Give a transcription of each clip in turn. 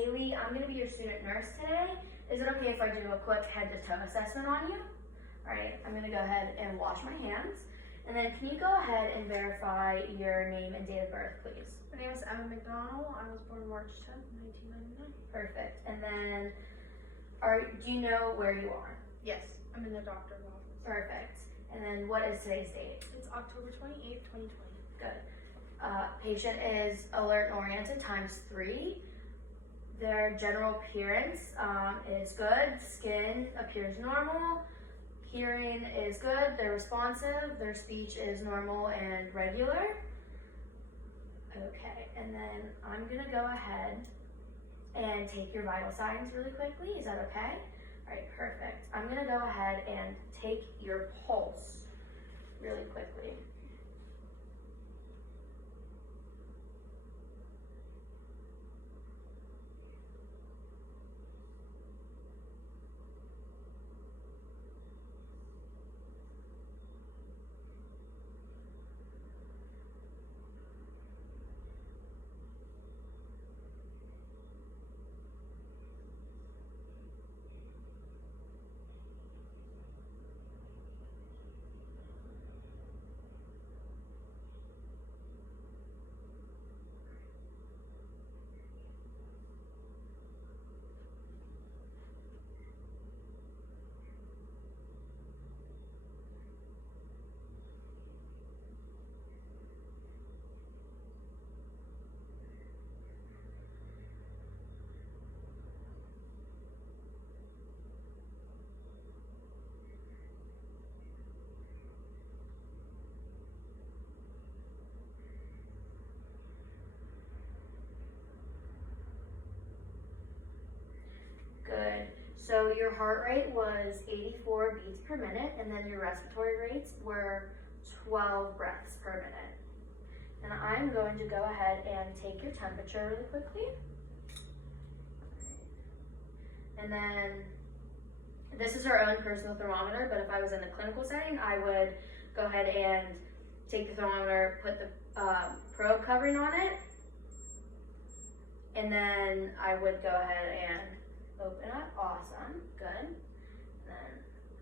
Haley. I'm going to be your student nurse today. Is it okay if I do a quick head-to-toe assessment on you? All right, I'm going to go ahead and wash my hands. And then can you go ahead and verify your name and date of birth, please? My name is Emma McDonald. I was born March 10th, 1999. Perfect. And then, do you know where you are? Yes, I'm in the doctor's office. Perfect. And then what is today's date? It's October 28th, 2020. Good. Patient is alert and oriented ×3. Their general appearance is good. Skin appears normal. Hearing is good. They're responsive. Their speech is normal and regular. Okay, and then I'm gonna go ahead and take your vital signs really quickly. Is that okay? All right, perfect. I'm gonna go ahead and take your pulse really quickly. Good. So your heart rate was 84 beats per minute, and then your respiratory rates were 12 breaths per minute. And I'm going to go ahead and take your temperature really quickly. And then this is our own personal thermometer, but if I was in a clinical setting, I would go ahead and take the thermometer, put the probe covering on it, and then I would go ahead and open up. Awesome. Good. And then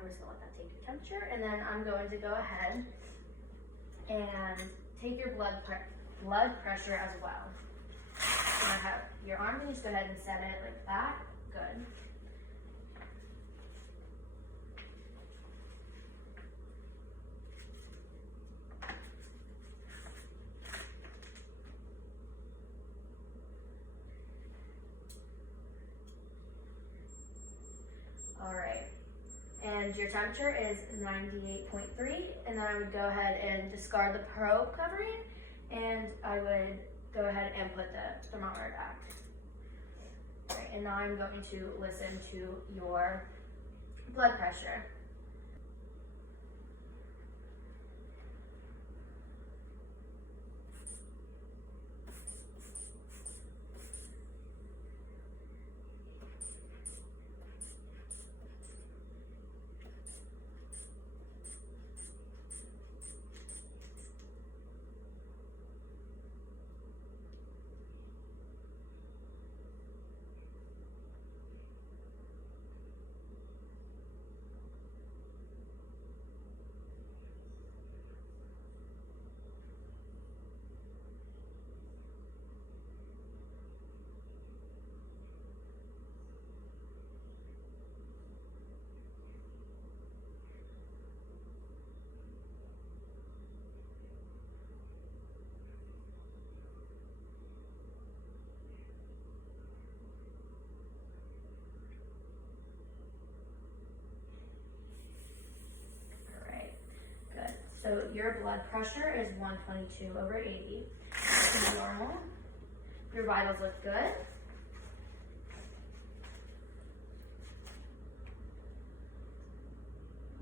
I'm just gonna let that take your temperature, and then I'm going to go ahead and take your blood pressure as well. So I have your arm, can you just go ahead and set it like that? Good. All right, and your temperature is 98.3, and then I would go ahead and discard the probe covering, and I would go ahead and put the thermometer back. All right, and now I'm going to listen to your blood pressure. So your blood pressure is 122/80. That's normal. Your vitals look good.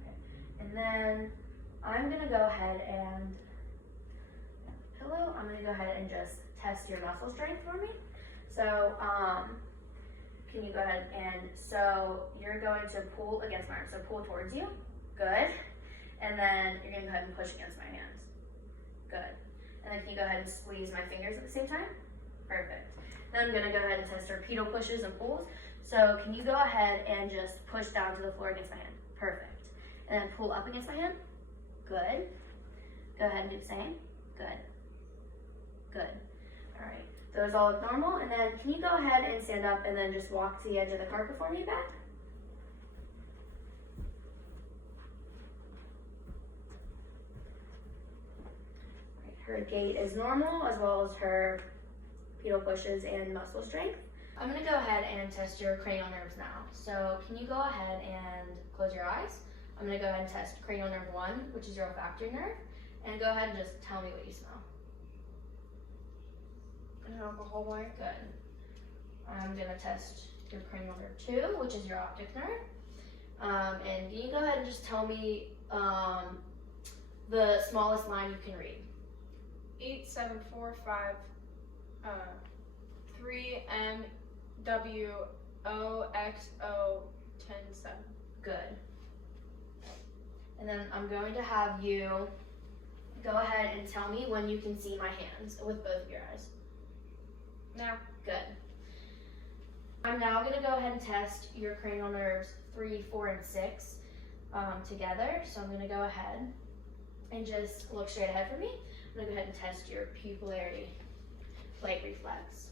Okay. And then I'm gonna go ahead and I'm gonna go ahead and just test your muscle strength for me. So can you go ahead and, so you're going to pull against my arm, so pull towards you, good. And then you're gonna go ahead and push against my hands. Good. And then can you go ahead and squeeze my fingers at the same time? Perfect. Then I'm gonna go ahead and test her pedal pushes and pulls. So can you go ahead and just push down to the floor against my hand? Perfect. And then pull up against my hand. Good. Go ahead and do the same. Good. Good. All right. Those all look normal. And then can you go ahead and stand up and then just walk to the edge of the carpet for me back? Her gait is normal, as well as her pedal pushes and muscle strength. I'm gonna go ahead and test your cranial nerves now. So can you go ahead and close your eyes? I'm gonna go ahead and test cranial nerve 1, which is your olfactory nerve, and go ahead and just tell me what you smell. An alcohol white. Good. I'm gonna test your cranial nerve 2, which is your optic nerve. And can you go ahead and just tell me the smallest line you can read? 8, 7, 4, 5, 3, M, W, O, X, O, 10, 7. Good. And then I'm going to have you go ahead and tell me when you can see my hands with both of your eyes. Now. Good. I'm now going to go ahead and test your cranial nerves 3, 4, and 6 together. So I'm going to go ahead and just look straight ahead for me. I'm going to go ahead and test your pupillary light reflex.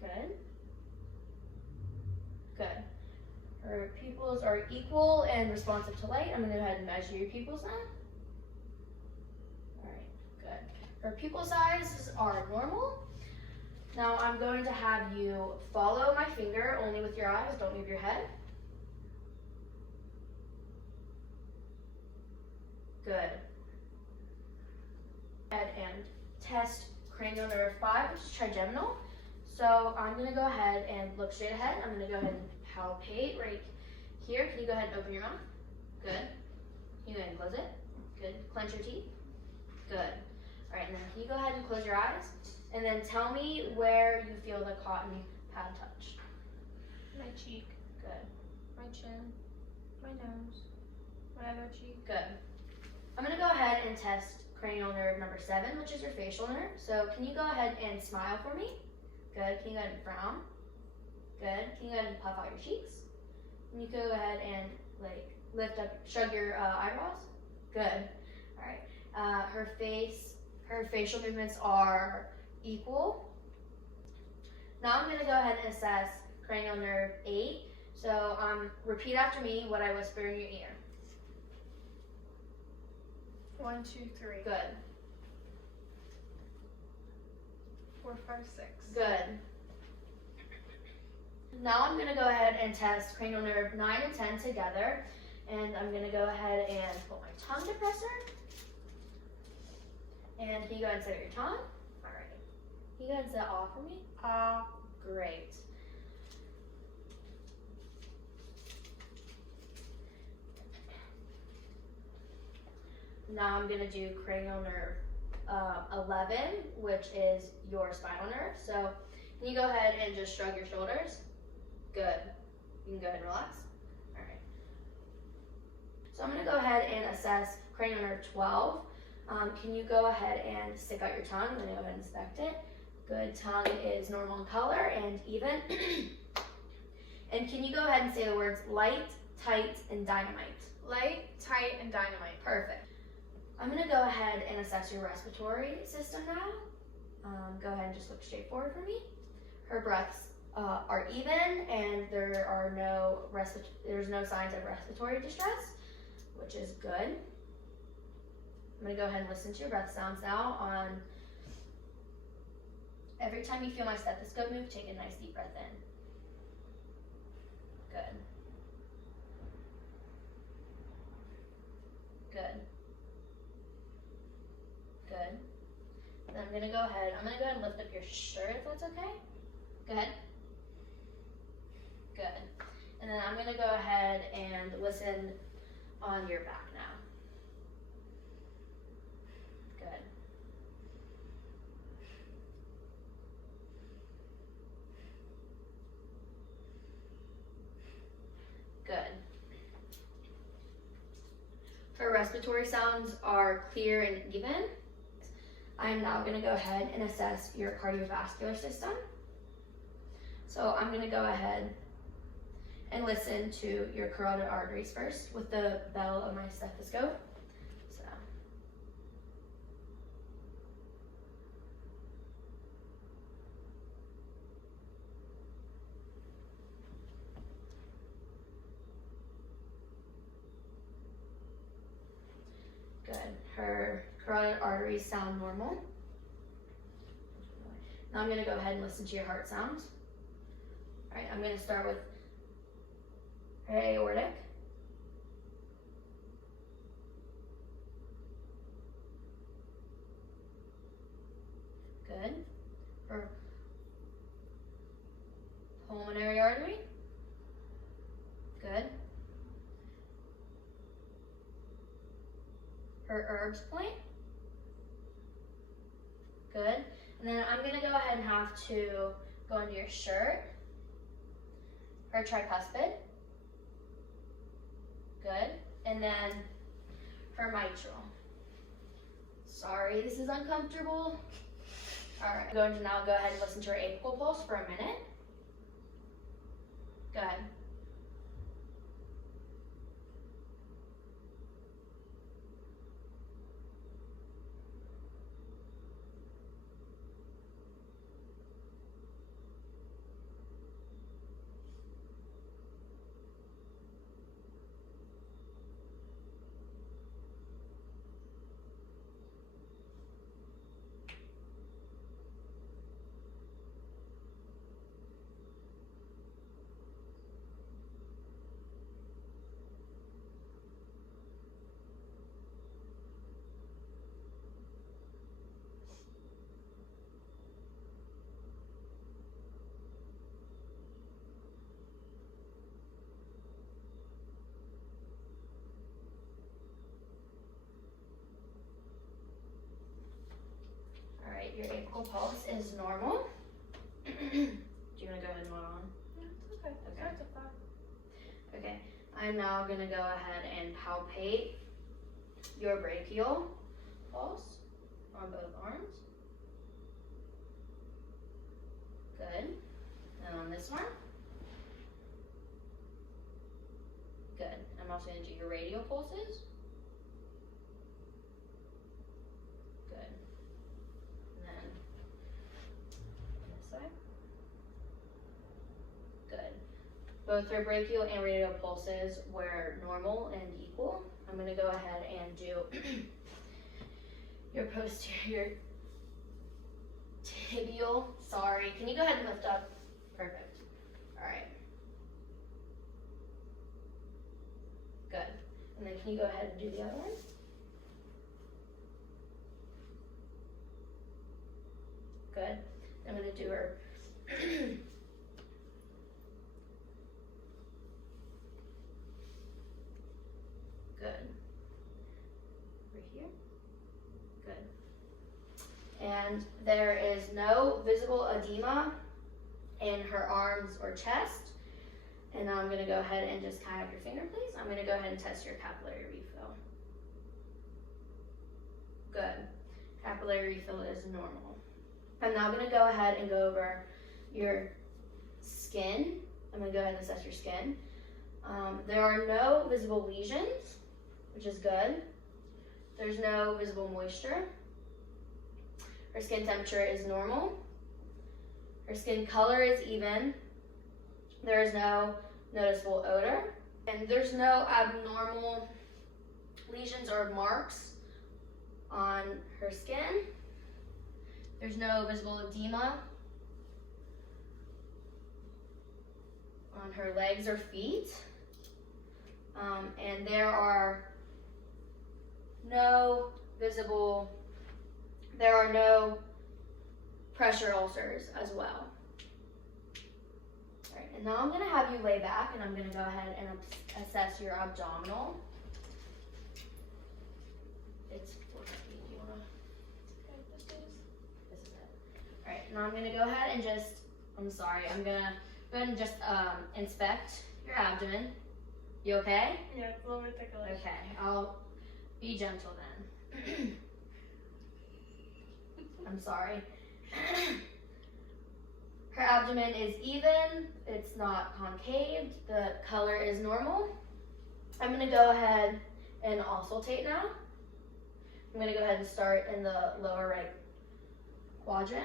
Good. Good. Her pupils are equal and responsive to light. I'm going to go ahead and measure your pupils now. All right, good. Her pupil sizes are normal. Now I'm going to have you follow my finger only with your eyes. Don't move your head. Good. And test cranial nerve 5, which is trigeminal. So I'm going to go ahead and look straight ahead. I'm going to go ahead and palpate right here. Can you go ahead and open your mouth? Good. Can you go ahead and close it? Good. Clench your teeth. Good. All right, and then can you go ahead and close your eyes? And then tell me where you feel the cotton pad touch. My cheek. Good. My chin. My nose. My other cheek. Good. I'm going to go ahead and test cranial nerve number 7, which is your facial nerve. So can you go ahead and smile for me? Good. Can you go ahead and frown? Good. Can you go ahead and puff out your cheeks? Can you go ahead and lift up, shrug your eyebrows? Good. All right. Her facial movements are equal. Now I'm going to go ahead and assess cranial nerve 8. So repeat after me what I whisper in your ear. 1, 2, 3. Good. 4, 5, 6. Good. Now I'm going to go ahead and test cranial nerve 9 and 10 together. And I'm going to go ahead and put my tongue depressor. And can you go ahead and set your tongue? All right. Can you go ahead and set off for me? Great. Now I'm going to do cranial nerve 11, which is your spinal nerve. So can you go ahead and just shrug your shoulders? Good. You can go ahead and relax. All right. So I'm going to go ahead and assess cranial nerve 12. Can you go ahead and stick out your tongue? I'm going to go ahead and inspect it. Good. Tongue is normal in color and even. And can you go ahead and say the words light, tight, and dynamite? Light, tight, and dynamite. Perfect. I'm going to go ahead and assess your respiratory system now. Go ahead and just look straight forward for me. Her breaths are even, and there's no signs of respiratory distress, which is good. I'm going to go ahead and listen to your breath sounds now. Every time you feel my stethoscope move, take a nice deep breath in. Good. Good. Good. Then I'm gonna go ahead and lift up your shirt if that's okay. Go ahead. Good. And then I'm gonna go ahead and listen on your back now. Good. Good. Her respiratory sounds are clear and even. I am now going to go ahead and assess your cardiovascular system. So I'm gonna go ahead and listen to your carotid arteries first with the bell of my stethoscope. So. Good. Her carotid arteries sound normal. Now I'm going to go ahead and listen to your heart sounds. All right, I'm going to start with her aortic. Good. Her pulmonary artery. Good. Her Erb's point. Good. And then I'm gonna go ahead and have to go into your shirt. Her tricuspid. Good. And then her mitral. Sorry, this is uncomfortable. All right, I'm going to now go ahead and listen to her apical pulse for a minute. Go ahead. Your apical pulse is normal. Do you want to go ahead and log on? Yeah, it's okay. Okay. That's a five. Okay, I'm now going to go ahead and palpate your brachial pulse on both arms. Good. And on this one. Good. I'm also going to do your radial pulses. Good. And then this side. Good. Both her brachial and radial pulses were normal and equal. I'm going to go ahead and do your posterior tibial. Sorry. Can you go ahead and lift up? Perfect. All right. Good. And then can you go ahead and do the other one? Good. I'm going to do her good. Over here. Good. And there is no visible edema in her arms or chest. And now I'm going to go ahead and just tie up your finger, please. I'm going to go ahead and test your capillary refill. Good. Capillary refill is normal. I'm now going to go ahead and go over your skin. I'm going to go ahead and assess your skin. There are no visible lesions, which is good. There's no visible moisture. Her skin temperature is normal. Her skin color is even. There is no noticeable odor. And there's no abnormal lesions or marks on her skin. There's no visible edema on her legs or feet. And there are no pressure ulcers as well. All right, and now I'm gonna have you lay back and I'm gonna go ahead and assess your abdominal. It's 450. Do you wanna? Okay, this is This is it. All right, now I'm gonna go ahead and I'm gonna go ahead and just inspect your abdomen. You okay? yeah, it's a little bit ticklish. Okay, I'll be gentle then. I'm sorry. Her abdomen is even, it's not concaved, the color is normal. I'm gonna go ahead and auscultate now. I'm gonna go ahead and start in the lower right quadrant.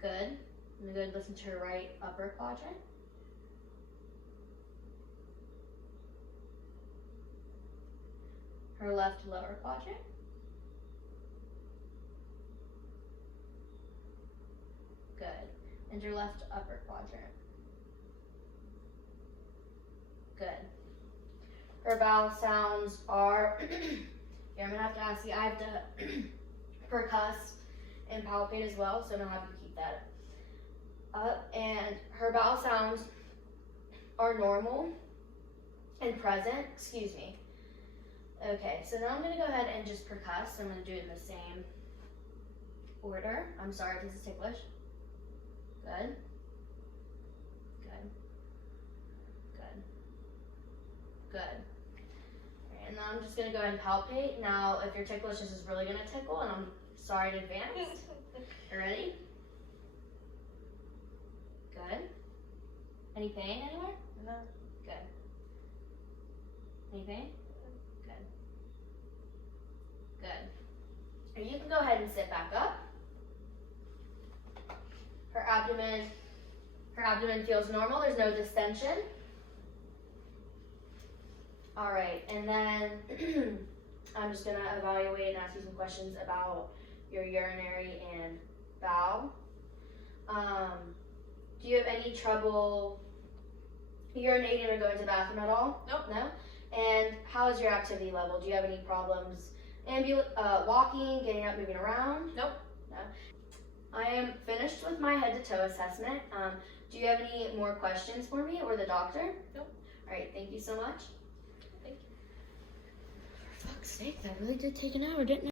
Good. I'm gonna go ahead and listen to her right upper quadrant. Her left lower quadrant. Good. And your left upper quadrant. Good. Her vowel sounds are, here I'm gonna have to ask you, I have to percuss and palpate as well, so I'm gonna have you keep that up. And her vowel sounds are normal and present, excuse me. Okay, so now I'm gonna go ahead and just percuss. I'm gonna do it in the same order. I'm sorry if this is ticklish. Good. Good. Good. Good. Alright, and now I'm just gonna go ahead and palpate. Now, if you're ticklish, this is really gonna tickle, and I'm sorry in advance. You ready? Good. Any pain anywhere? No. Good. Any pain? Good. You can go ahead and sit back up. Her abdomen feels normal. There's no distension. All right, and then I'm just gonna evaluate and ask you some questions about your urinary and bowel. Do you have any trouble urinating or going to the bathroom at all? Nope. No? And how is your activity level? Do you have any problems walking, getting up, moving around? Nope. No. I am finished with my head to toe assessment. Do you have any more questions for me or the doctor? Nope. All right, thank you so much. Thank you. For fuck's sake, that really did take an hour, didn't it?